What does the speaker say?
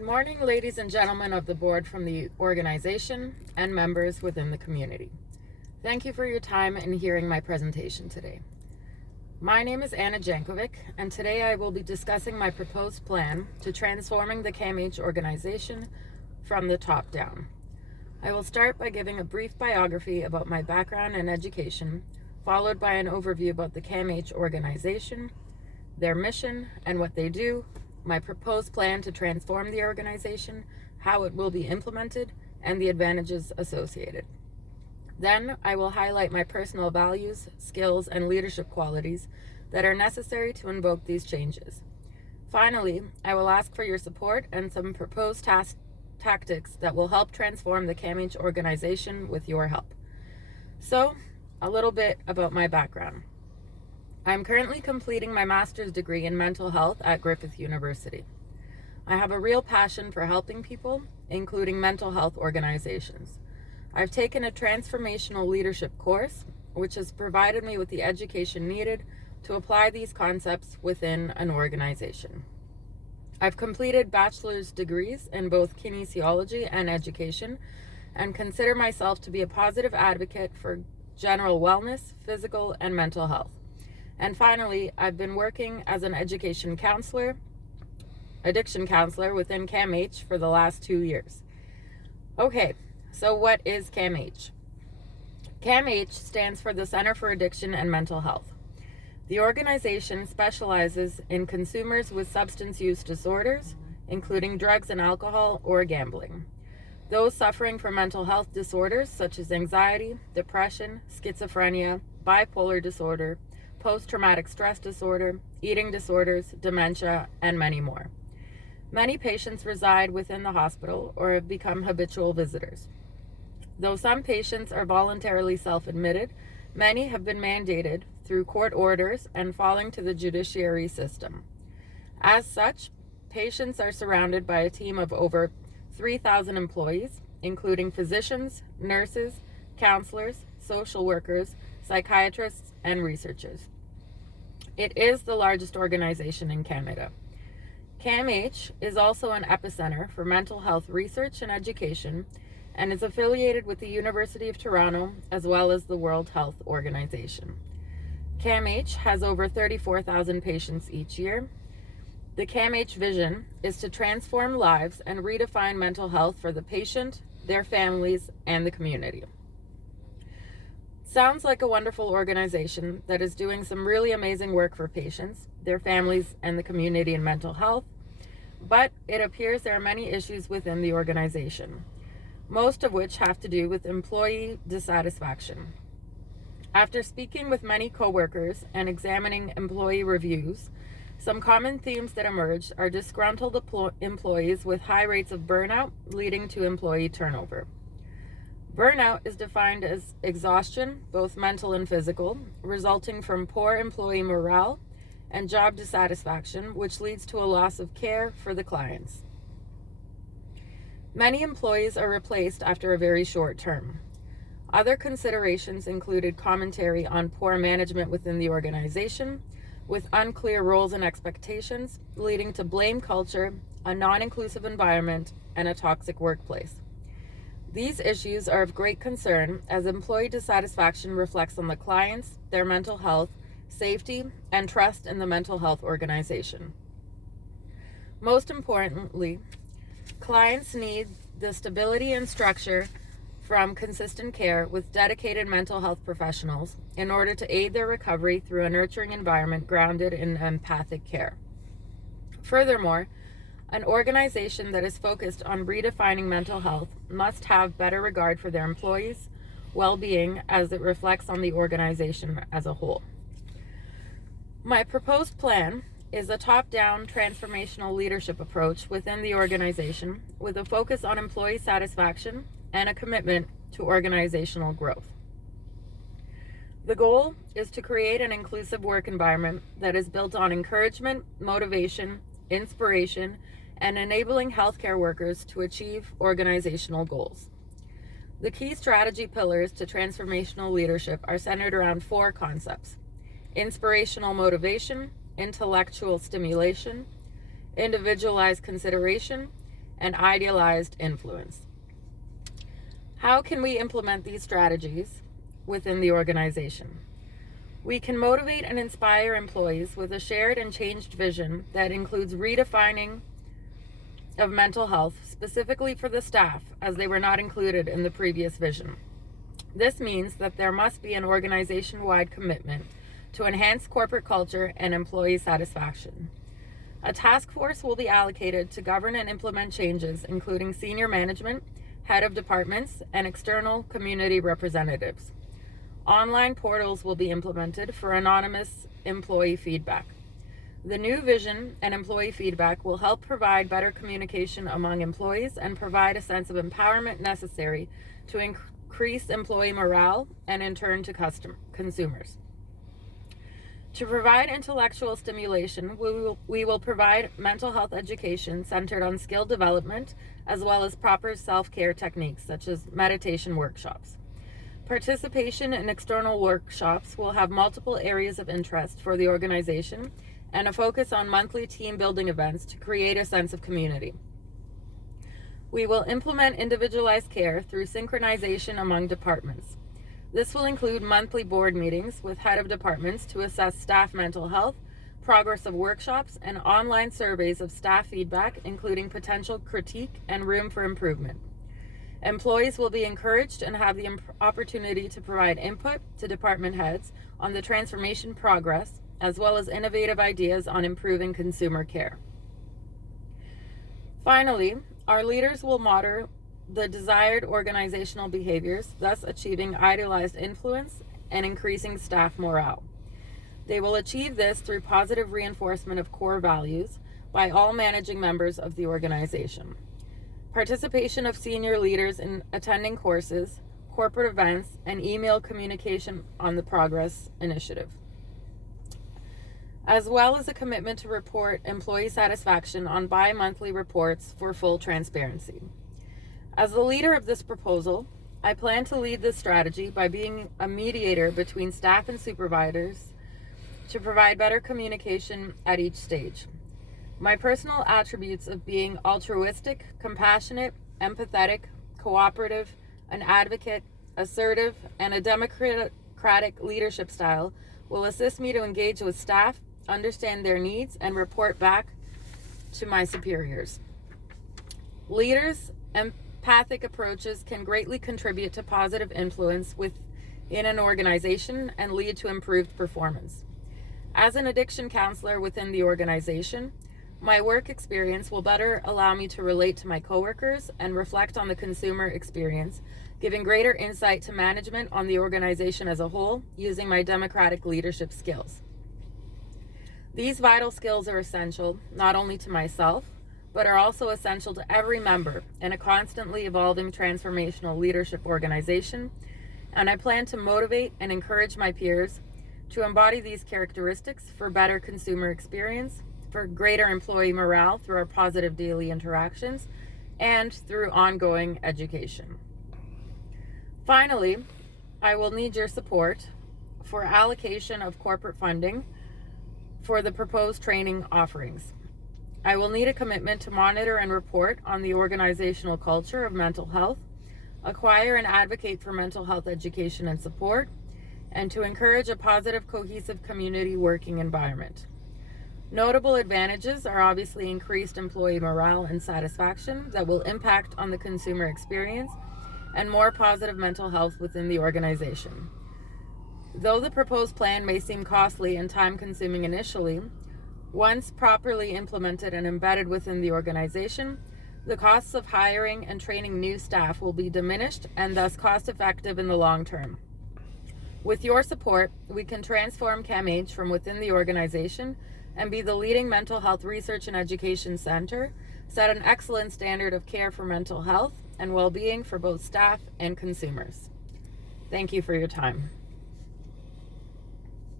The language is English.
Good morning, ladies and gentlemen of the board from the organization and members within the community. Thank you for your time in hearing my presentation today. My name is Anna Jankovic, and today I will be discussing my proposed plan to transforming the CAMH organization from the top down. I will start by giving a brief biography about my background and education, followed by an overview about the CAMH organization, their mission and what they do, my proposed plan to transform the organization, how it will be implemented, and the advantages associated. Then I will highlight my personal values, skills, and leadership qualities that are necessary to invoke these changes. Finally, I will ask for your support and some proposed tactics that will help transform the CAMH organization with your help. So, a little bit about my background. I'm currently completing my master's degree in mental health at Griffith University. I have a real passion for helping people, including mental health organizations. I've taken a transformational leadership course, which has provided me with the education needed to apply these concepts within an organization. I've completed bachelor's degrees in both kinesiology and education, and consider myself to be a positive advocate for general wellness, physical, and mental health. And finally, I've been working as an addiction counselor within CAMH for the last 2 years. Okay, so what is CAMH? CAMH stands for the Center for Addiction and Mental Health. The organization specializes in consumers with substance use disorders, including drugs and alcohol or gambling. Those suffering from mental health disorders such as anxiety, depression, schizophrenia, bipolar disorder, post-traumatic stress disorder, eating disorders, dementia, and many more. Many patients reside within the hospital or have become habitual visitors. Though some patients are voluntarily self-admitted, many have been mandated through court orders and falling to the judiciary system. As such, patients are surrounded by a team of over 3,000 employees, including physicians, nurses, counselors, social workers, psychiatrists, and researchers. It is the largest organization in Canada. CAMH is also an epicenter for mental health research and education and is affiliated with the University of Toronto as well as the World Health Organization. CAMH has over 34,000 patients each year. The CAMH vision is to transform lives and redefine mental health for the patient, their families, and the community. Sounds like a wonderful organization that is doing some really amazing work for patients, their families, and the community in mental health, but it appears there are many issues within the organization, most of which have to do with employee dissatisfaction. After speaking with many coworkers and examining employee reviews, some common themes that emerged are disgruntled employees with high rates of burnout leading to employee turnover. Burnout is defined as exhaustion, both mental and physical, resulting from poor employee morale and job dissatisfaction, which leads to a loss of care for the clients. Many employees are replaced after a very short term. Other considerations included commentary on poor management within the organization, with unclear roles and expectations, leading to blame culture, a non-inclusive environment, and a toxic workplace. These issues are of great concern as employee dissatisfaction reflects on the clients, their mental health, safety, and trust in the mental health organization. Most importantly, clients need the stability and structure from consistent care with dedicated mental health professionals in order to aid their recovery through a nurturing environment grounded in empathic care. Furthermore, an organization that is focused on redefining mental health must have better regard for their employees' well-being as it reflects on the organization as a whole. My proposed plan is a top-down transformational leadership approach within the organization with a focus on employee satisfaction and a commitment to organizational growth. The goal is to create an inclusive work environment that is built on encouragement, motivation, inspiration, and enabling healthcare workers to achieve organizational goals. The key strategy pillars to transformational leadership are centered around 4 concepts: inspirational motivation, intellectual stimulation, individualized consideration, and idealized influence. How can we implement these strategies within the organization? We can motivate and inspire employees with a shared and changed vision that includes redefining of mental health specifically for the staff, as they were not included in the previous vision. This means that there must be an organization-wide commitment to enhance corporate culture and employee satisfaction. A task force will be allocated to govern and implement changes, including senior management, head of departments, and external community representatives. Online portals will be implemented for anonymous employee feedback. The new vision and employee feedback will help provide better communication among employees and provide a sense of empowerment necessary to increase employee morale and in turn to consumers. To provide intellectual stimulation, we will provide mental health education centered on skill development as well as proper self-care techniques such as meditation workshops. Participation in external workshops will have multiple areas of interest for the organization and a focus on monthly team building events to create a sense of community. We will implement individualized care through synchronization among departments. This will include monthly board meetings with head of departments to assess staff mental health, progress of workshops, and online surveys of staff feedback, including potential critique and room for improvement. Employees will be encouraged and have the opportunity to provide input to department heads on the transformation progress, as well as innovative ideas on improving consumer care. Finally, our leaders will model the desired organizational behaviors, thus achieving idealized influence and increasing staff morale. They will achieve this through positive reinforcement of core values by all managing members of the organization. Participation of senior leaders in attending courses, corporate events, and email communication on the progress initiative, as well as a commitment to report employee satisfaction on bi-monthly reports for full transparency. As the leader of this proposal, I plan to lead this strategy by being a mediator between staff and supervisors to provide better communication at each stage. My personal attributes of being altruistic, compassionate, empathetic, cooperative, an advocate, assertive, and a democratic leadership style will assist me to engage with staff, understand their needs, and report back to my superiors. Leaders' empathic approaches can greatly contribute to positive influence within an organization and lead to improved performance. As an addiction counselor within the organization, my work experience will better allow me to relate to my coworkers and reflect on the consumer experience, giving greater insight to management on the organization as a whole using my democratic leadership skills. These vital skills are essential not only to myself, but are also essential to every member in a constantly evolving transformational leadership organization, and I plan to motivate and encourage my peers to embody these characteristics for better consumer experience, for greater employee morale through our positive daily interactions, and through ongoing education. Finally, I will need your support for allocation of corporate funding for the proposed training offerings. I will need a commitment to monitor and report on the organizational culture of mental health, acquire and advocate for mental health education and support, and to encourage a positive, cohesive community working environment. Notable advantages are obviously increased employee morale and satisfaction that will impact on the consumer experience and more positive mental health within the organization. Though the proposed plan may seem costly and time-consuming initially, once properly implemented and embedded within the organization, the costs of hiring and training new staff will be diminished and thus cost-effective in the long term. With your support, we can transform CAMH from within the organization and be the leading mental health research and education center, set an excellent standard of care for mental health and well-being for both staff and consumers. Thank you for your time.